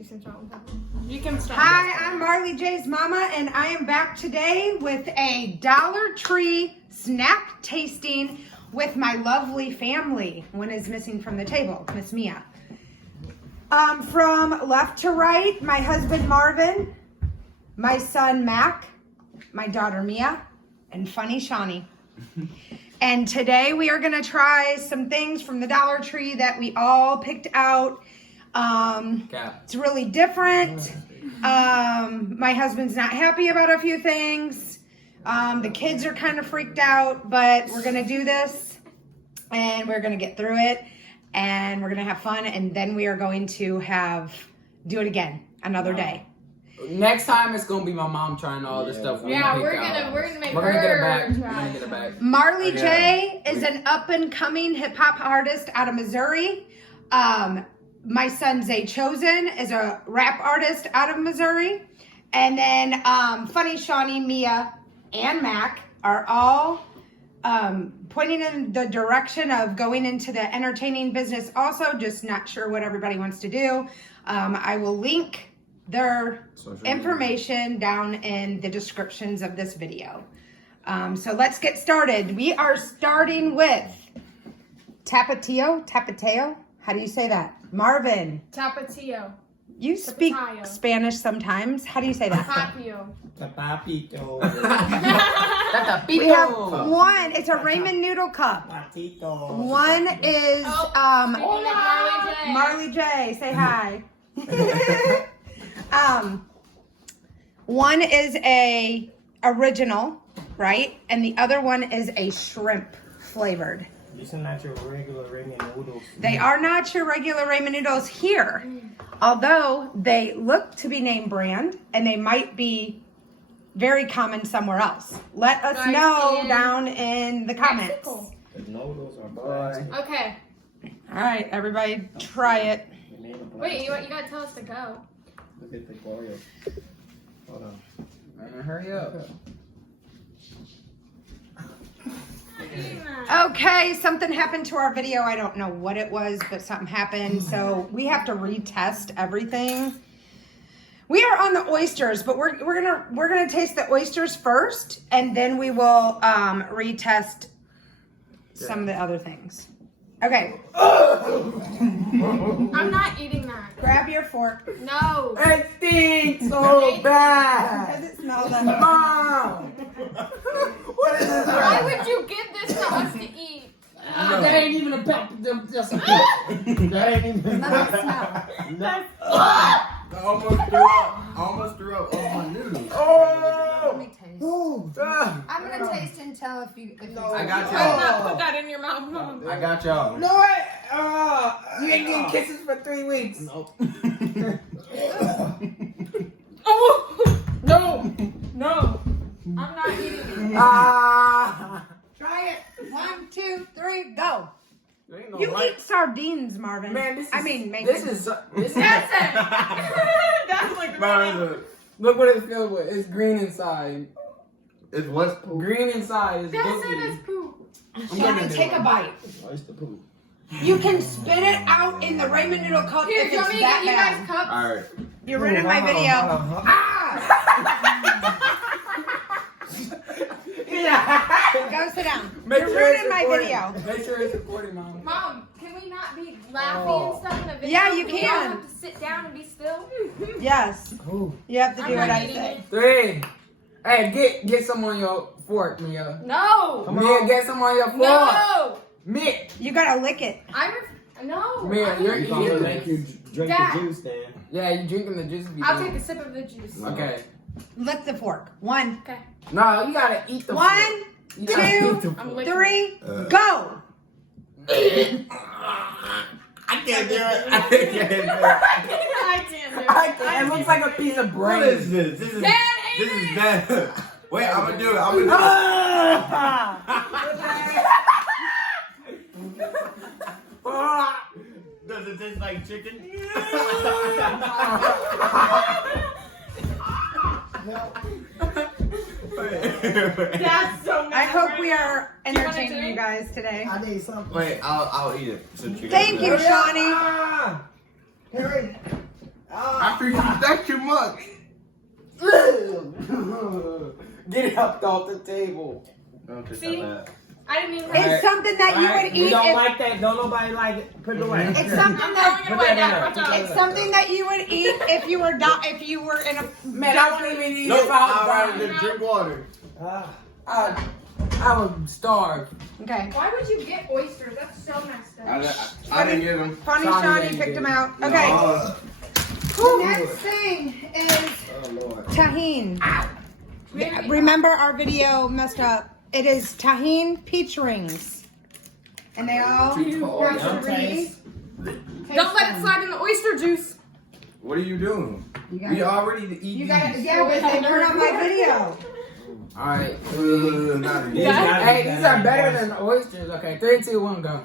You can start. Hi, I'm Marlee J's mama, and I am back today with a Dollar Tree snack tasting with my lovely family. One is missing from the table, Miss Mia. From left to right, my husband Marvin, my son Mac, my daughter Mia, and funny Shawny. And today we are gonna try some things from the Dollar Tree that we all picked out. It's really different. My husband's not happy about a few things. The kids are kind of freaked out, but we're gonna do this and we're gonna get through it and we're gonna have fun, and then we are going to do it again another day. Next time it's gonna be my mom trying all this stuff. We're gonna make her try. Marlee J is an up and coming hip hop artist out of Missouri. My son Zaae is a rap artist out of Missouri. And then funny Shawny, Mia, and Mac are all pointing in the direction of going into the entertaining business also, just not sure what everybody wants to do. I will link their information down in the descriptions of this video. So let's get started. We are starting with Tapatio. How do you say that? Marvin. Tapatio. You speak Spanish sometimes. How do you say that? Tapio. Tapapito. We have one. It's a ramen noodle cup. One is Marlee J. Say hi. One is a original, right? And the other one is a shrimp flavored. These are not your regular ramen noodles. They are not your regular ramen noodles here, although they look to be name brand and they might be very common somewhere else. Let us know down in the comments. The noodles are brand. Okay. All right, everybody, try it. Wait, you gotta tell us to go. Look at the Oreo. Hold on. Man, hurry up. Okay, something happened to our video. I don't know what it was, but something happened. So we have to retest everything. We are on the oysters, but we're gonna taste the oysters first, and then we will retest some of the other things. Okay. I'm not eating that. Grab your fork. No. It stinks so bad. Does it smell that? Mom. What is this? Why would you give this to us to eat? That ain't even a pep. Just That ain't even. Let it smell. I almost threw up all my noodles. Let me taste. Oh. I'm gonna taste until if I got Why y'all. not put that in your mouth, Mom? I got y'all. No, You ain't getting kisses for 3 weeks. Nope. Oh no, no! I'm not eating it. Try it. 1, 2, 3, go. There ain't no You light. eat sardines, Marvin. Man, this is. Macon. This is. That's it. That's like Man, look what it's filled with. It's green inside. It's what's Green inside is That's boogie. it as poop. Shawny, take a bite. Oyster poop. You can spit it out in the ramen noodle cup Here, if do you want it's me to that get you guys bad. cups? alright. You're ruining my video. Go sit down. Make You're sure ruining it's my recording. video. Make sure it's recording, Mom. Mom, can we not be laughing and stuff in the video? Yeah, you We all can. have to sit down and be still. Yes. You have to do I'm what not I eating say. it. 3. Hey, get some on your fork, Mia. No. Mia, get some on your fork. No. Mia, You gotta lick it. No. Mia, I'm you're not I'm eating gonna it. make you drink Dad. the juice then. Yeah, you drinking the juice. I'll take a sip of the juice. Okay. Lick the fork. 1, Okay. No, you gotta eat the 1, fork. You gotta 2, eat the I'm fork. licking. 3, go. I can't do it. I can't do it. I can't do it. I can't. It looks like a piece of What brain. is this? This is Dad, this ate is it. bad. Wait, I'm gonna do it. I'm gonna do it. Does it taste like chicken? That's so I mad hope right we now. are Do you wanna entertaining drink? you guys today. I need something. Wait, I'll eat it since you. Thank you, guys Shawny. Hurry. After you, that's too much. Get it up off the table. Don't touch See? that. I didn't even. It's something that you would We eat. don't If, like that. Don't nobody like it. Put it away. it's something I'm that. throwing it away now. Put that Watch in out. It's something that you would eat if you were in a Man, I won't even eat Nope, if I was I'd rather dying. drink water. I would starve. Okay. Why would you get oysters? That's so messed up. I didn't get them. Funny Shawny Shawny didn't picked get them it. out. Okay. No. The next thing is Oh Lord. tahine. Remember our video messed up. It is tahine peach rings. And they all have Don't three. taste. Don't let it slide in the oyster juice. What are you doing? You got We it. already eat You these. got it. Yeah, but they weren't on my video. All right. Not These again. gotta be Hey, these are better than oysters. Okay, 3, 2, 1, go.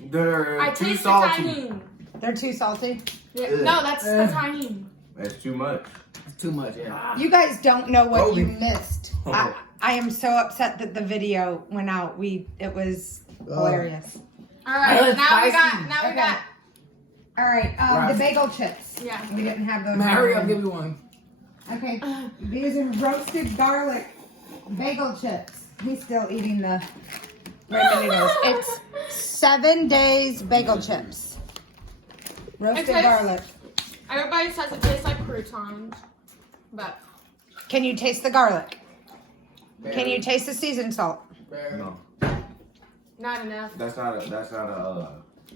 They're I too taste the salty. tahine. They're too salty. Yeah, no, that's the tahine. That's too much. It's too much, yeah. You guys don't know what you Kobe. missed. I am so upset that the video went out. It was hilarious. All right, That was now we spicy. got. Okay. All right, Right. the bagel chips. Yeah. We didn't have those. Man, hurry up, give me one. Okay, these are roasted garlic bagel chips. He's still eating the Raymonitos. It's 7 days bagel chips. Roasted Okay. garlic. Everybody says it tastes like croutons, but Can you taste the garlic? Can you taste the seasoned salt? No, not enough. that's not a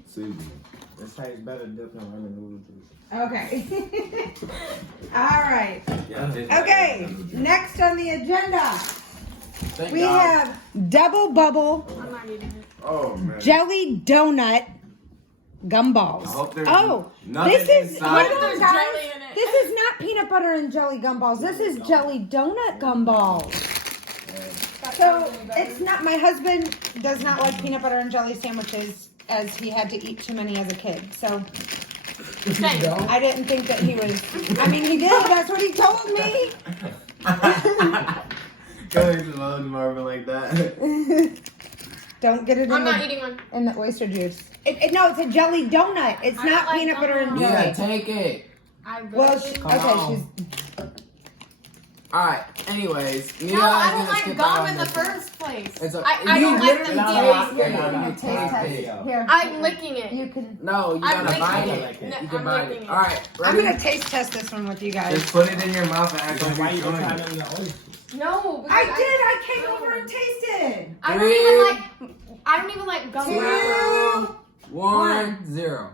seasoning. This tastes better than dipping lemon noodle juice. Okay. All right. Yeah, Okay, next on the agenda, Thank we God. have double bubble I'm not eating it. Oh man. jelly donut gumballs. I hope there's Oh, nothing this is, inside. hold What if on, there's guys. jelly in it? This is not peanut butter and jelly gumballs. This is jelly donut gumballs. So it's not, my husband does not like peanut butter and jelly sandwiches as he had to eat too many as a kid. So Same. I didn't think that he was, I mean, he did. That's what he told me. Kelly's loves Marvin like that. Don't get it I'm in not the, eating one. in the oyster juice. No, it's a jelly donut. It's I don't not like peanut butter and donuts. jelly. Yeah, take it. I Well, really. Come okay, on. she's. Alright, anyways. No, I don't like gum in the first place. It's a- I you don't like literally the taste taste. You're it. getting a taste test. Here. I'm licking it. You can. No, you I'm gotta bite licking it. it. No, You can I'm bite licking it. it. Alright, I'm ready? gonna taste test this one with you guys. Just put it in your mouth and act like Why you're you chewing trying it. to eat the oyster? No, because I did. I came over and tasted. I don't even like. I don't even like gum. 2, 1, 0.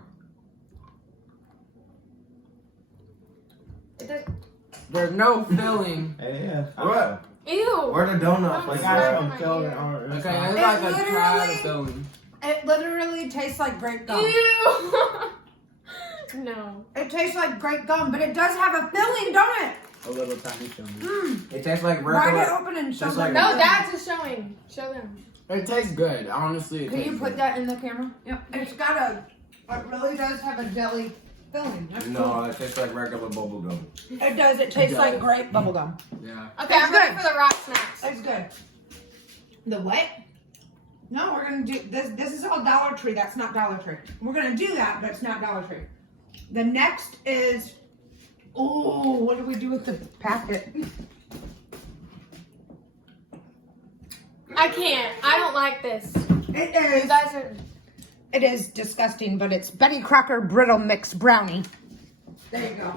There's no filling. Yeah. What? Ew. Where the donut I place got at? some Kelvin, Okay, it's It like a literally- trial filling. It literally tastes like grape gum. Ew. No. It tastes like grape gum, but it does have a filling, don't it? A little tiny filling. Mmm. It tastes like Why regular. it open and show Just them? like- No, Dad's just showing. Show them. It tastes good, honestly. It Can you tastes put good. that in the camera? Yep. It's got a. It really does have a jelly filling. That's No, it tastes like regular bubble gum. cool. It does. It tastes like grape bubble gum. Yeah. Okay, It's I'm ready good. for the rock snacks. It's good. The what? No, we're gonna do this. This is all Dollar Tree. That's not Dollar Tree. We're gonna do that, but it's not Dollar Tree. The next is. Oh, what do we do with the packet? I can't. I don't like this. It You is. guys are. It is disgusting, but it's Betty Crocker Brittle Mix Brownie. There you go.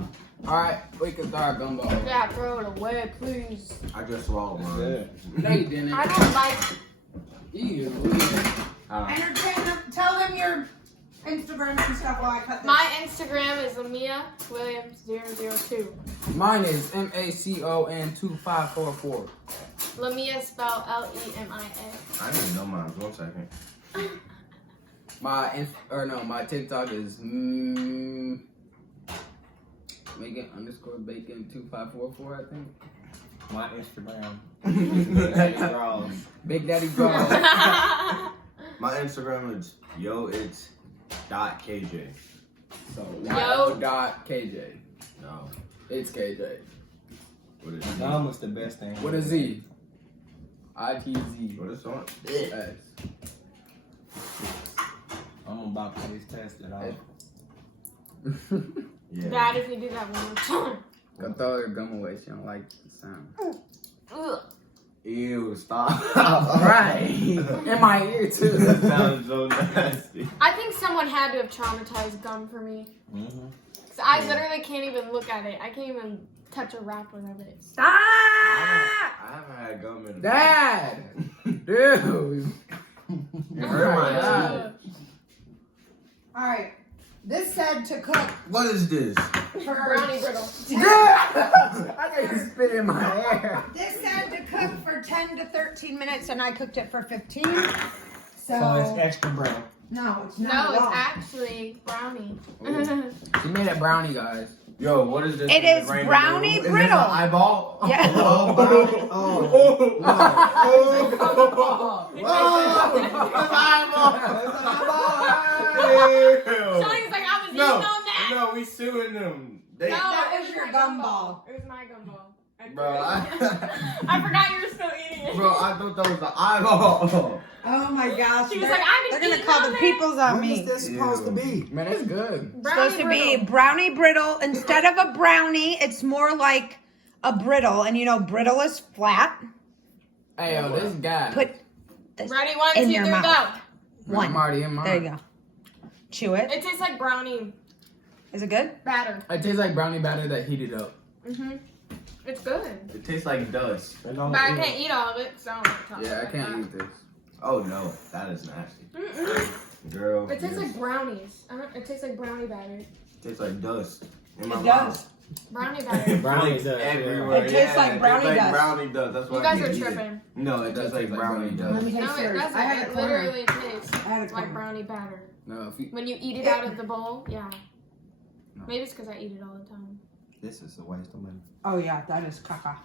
Alright, we can start gumbo. Yeah, throw it away, please. I just swallowed mine. Good. No, you didn't. I don't like. Ew. Entertain them. Tell them your Instagram and stuff while I cut this. My Instagram is Lemia Williams 002. Mine is MACON2544. Lemia spelled Lemia. I didn't even know mine. 1 second. My TikTok is Megan_bacon2544, I think. My Instagram. Big Daddy Brawls. My Instagram is it's.kj. So Yo. KJ. No. It's KJ. What is Mom was the best thing. What is Z? ITZ. What is on? S. about taste test at all. Yeah. Bad if you do that one more time. Go throw your gum away. She don't like the sound. Ugh. Ew, stop. Right. In my ear too. That sounds so nasty. I think someone had to have traumatized gum for me. Mm-hmm. So I literally can't even look at it. I can't even touch a wrapper of it. Stop! I haven't had gum in a Dad! Dude! It hurt my Ugh. teeth. All right. This said to cook What is this? for Brownie brittle. I got you spit in my hair. This said to cook for 10 to 13 minutes, and I cooked it for 15. So it's extra brown. No, it's not. No, at it's all. actually brownie. She made a brownie, guys. Yo, what is this? It is Rainbow brownie Is this brittle. an eyeball? Yeah. Oh, brownie. Shawny's like, I was eating No, on that. no, we suing them. They, No, That it was was your my gumball. It was my gumball. Bro, I forgot you were still eating it. bro, I thought that was the eyeball. Oh my gosh. She was like, I've They're been gonna eating call on the that. peoples on What me. is this supposed to be? Man, it's good. Brownie Supposed to be brittle. brownie brittle. Instead of a brownie, it's more like a brittle. And you know, brittle is flat. Hey, yo, this guy. Put this Ready? 1, in 2, your 3, mouth. go. one. I'm already in mine. There you go. Chew it. It tastes like brownie Is it good? batter. It tastes like brownie batter that heated up. It's good. It tastes like dust. But I can't eat all of it, so I'm gonna talk Yeah, I about can't that. eat this. Oh no, that is nasty. Mm-mm. Girl. It tastes yes. like brownies. It tastes like brownie batter. It tastes like dust. In my It mouth. does. Brownie batter. Brownie It's does, yeah. everywhere. It tastes like brownie tastes dust. brownie dust. That's why You guys I are can't eat it. tripping. No, it tastes like brownie Let dust. me No, taste it yours. doesn't. I had a It corner. literally tastes I had a like corner. brownie batter. No, if you. When you eat it out of the bowl, yeah. Maybe it's because I eat it all the time. This is a waste of money. Oh yeah, that is caca.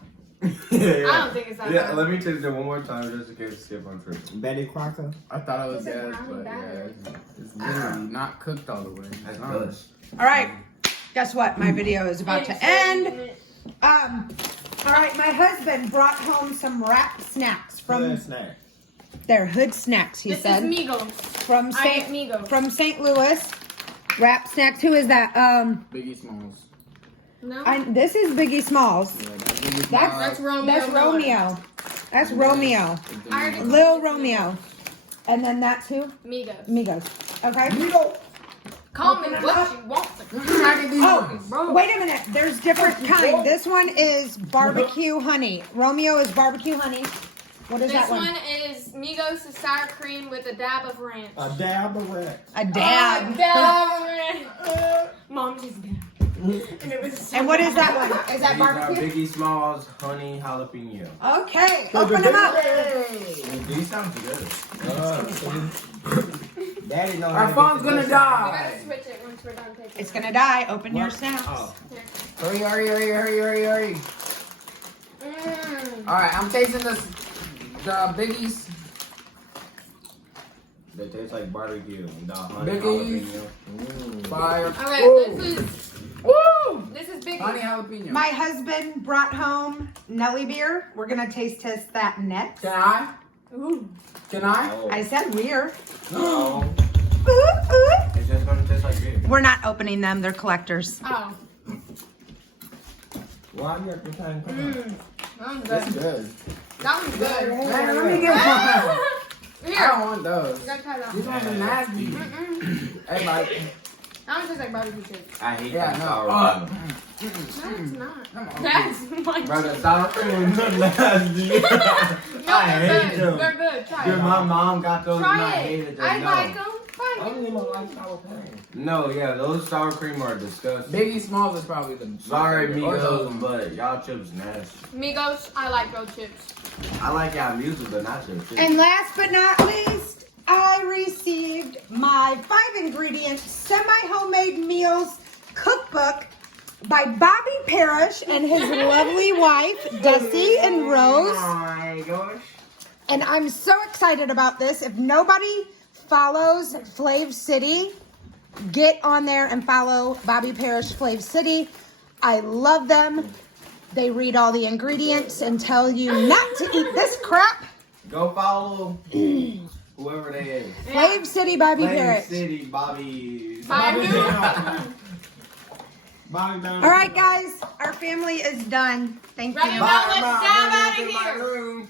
I don't think it's that Yeah, bad. let me taste it one more time just in case skip on trip. Betty Crocker. I thought it was It's like gas, brownie but yeah, batter. it's literally not cooked all the way. That's Oh. dust. All right. Guess what? My video is about to end. All right. My husband brought home some wrap snacks from snack. their hood snacks. He This said is Migos. from I Saint get Migos. from St. Louis. Wrap snacks. Who is that? Biggie Smalls. No? This is Biggie Smalls. Yeah, that's Biggie That's Smalls. Romeo. That's Miller. Romeo. That's Romeo. It's the I already- Migos. Lil Romeo. And then that's who? Migos. Migos. Okay. Call me what you want. Oh, wait a minute. There's different kind. This one is barbecue honey. Romeo is barbecue honey. What is This that one is Migos sour cream with a dab of ranch. A dab of ranch. A dab. A dab of ranch. Mom just did. And it was so And what is that one? Is that These are barbecue? Biggie Smalls honey jalapeno. Okay, open them up. These sound good. Daddy know Our how phone's to gonna We die. gotta switch it once we're done taking It's it. gonna die. Open your snacks. Oh. Here. Hurry, hurry, hurry, hurry, hurry, hurry. Mm. All right, I'm tasting the Biggies. They taste like barbecue. The honey Biggie. jalapeno. Fire. Okay, Ooh. this is Honey Biggie. jalapeno. My husband brought home Nelly beer. We're gonna taste test that next. Can I? Ooh. Can I? Oh. I said we're. No. Ooh, ooh. It's just gonna taste like beer. We're not opening them. They're collectors. Oh. Why you have to try and come on? That one's That's good. good. That one's good. Man, let me get one. I Here. don't want those. You gotta try that These one. ones are nasty. Hey, Mike. That one tastes like barbecue chips. I hate Yeah, that no. sour cream. No, it's not. Come on. That's my Bro, the sour cream is nasty. No, I they're hate good. them. They're good. Try Dude, it. my mom got those and I Try hated it. them. I No. like them. I Fine. don't even like sour cream. No, yeah, those sour cream are disgusting. Biggie Smalls is probably the Sorry, or those Migos, but y'all chips nasty. Migos, I like goat chips. I like y'all music, but not your chips. And last but not least, I received my 5-ingredient semi-homemade meals cookbook by Bobby Parrish and his lovely wife, Desi and Rose. Oh my gosh. And I'm so excited about this. If nobody follows FLAV City, get on there and follow Bobby Parrish FLAV City. I love them. They read all the ingredients and tell you not to eat this crap. Go follow Whoever they is. FLAV City Bobby Flame Parrot. City Bobby. Bye, Bobby who? down. Bobby down. All right, guys, our family is done. Thank Right you. now, let's dive out of in my here. room.